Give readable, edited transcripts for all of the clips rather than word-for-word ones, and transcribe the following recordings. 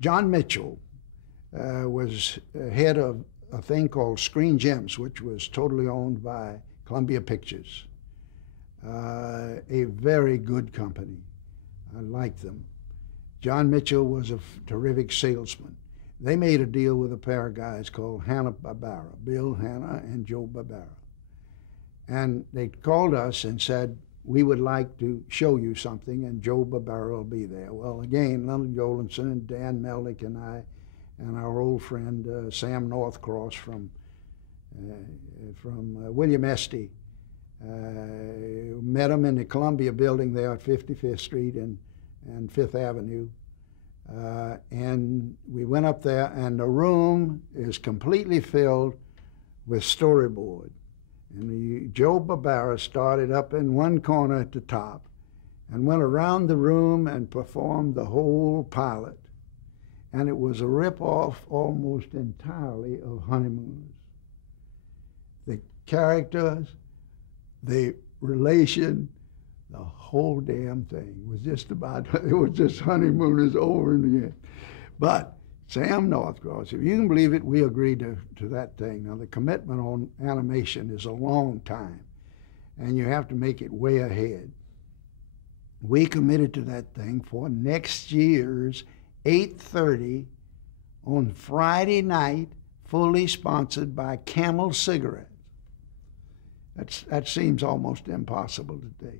John Mitchell was head of a thing called Screen Gems, which was totally owned by Columbia Pictures. A very good company. I liked them. John Mitchell was a terrific salesman. They made a deal with a pair of guys called Hanna-Barbera, Bill Hanna and Joe Barbera. And they called us and said, we would like to show you something, and Joe Barbera will be there. Well, again, Leonard Golinson and Dan Melnick and I, and our old friend Sam Northcross from William Esty, met him in the Columbia building there at 55th Street and Fifth Avenue. And we went up there, and the room is completely filled with storyboard. And Joe Barbera started up in one corner at the top and went around the room and performed the whole pilot. And it was a rip-off almost entirely of Honeymooners. The characters, the relation, the whole damn thing was just about, it was just Honeymooners over and again. But Sam Northcross, if you can believe it, we agreed to that thing. Now, the commitment on animation is a long time, and you have to make it way ahead. We committed to that thing for next year's 8:30 on Friday night, fully sponsored by Camel Cigarettes. That seems almost impossible today.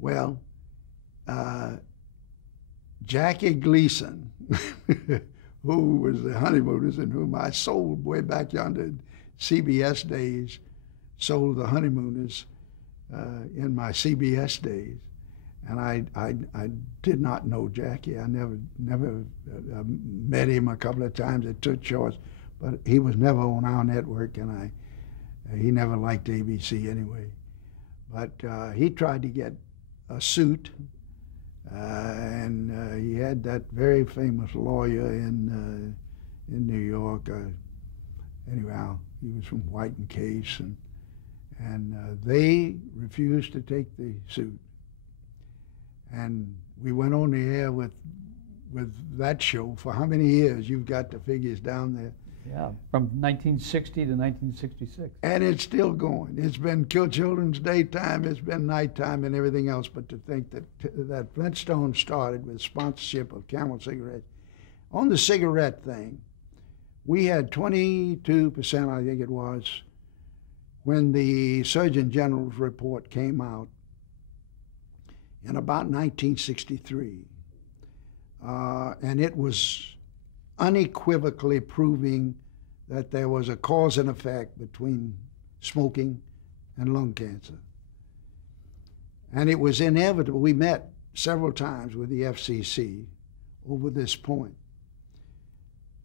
Well, Jackie Gleason, who was the Honeymooners and whom I sold way back yonder in CBS days, sold the Honeymooners in my CBS days. And I did not know Jackie. I never met him a couple of times at Toot Shorts, but he was never on our network, and he never liked ABC anyway. But he tried to get a suit, and he had that very famous lawyer in New York. Anyhow, he was from White and Case, and they refused to take the suit. And we went on the air with that show for how many years? You've got the figures down there. Yeah, from 1960 to 1966. And it's still going. It's been children's daytime, it's been nighttime, and everything else. But to think that Flintstones started with sponsorship of Camel Cigarettes. On the cigarette thing, we had 22%, I think it was, when the Surgeon General's report came out in about 1963. And it was unequivocally proving that there was a cause and effect between smoking and lung cancer. And it was inevitable. We met several times with the FCC over this point.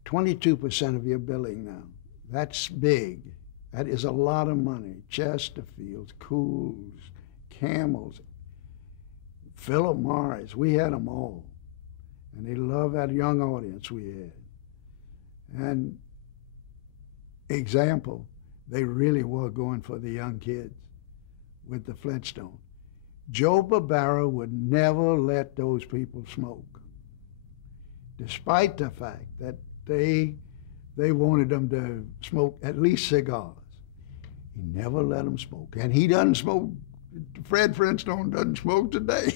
22% of your billing now. That's big. That is a lot of money. Chesterfields, Cools, Camels, Philip Morris, we had them all. And they loved that young audience we had. And example, they really were going for the young kids with the Flintstones. Joe Barbera would never let those people smoke, despite the fact that they wanted them to smoke at least cigars. He never let them smoke. And he doesn't smoke. Fred Flintstone doesn't smoke today.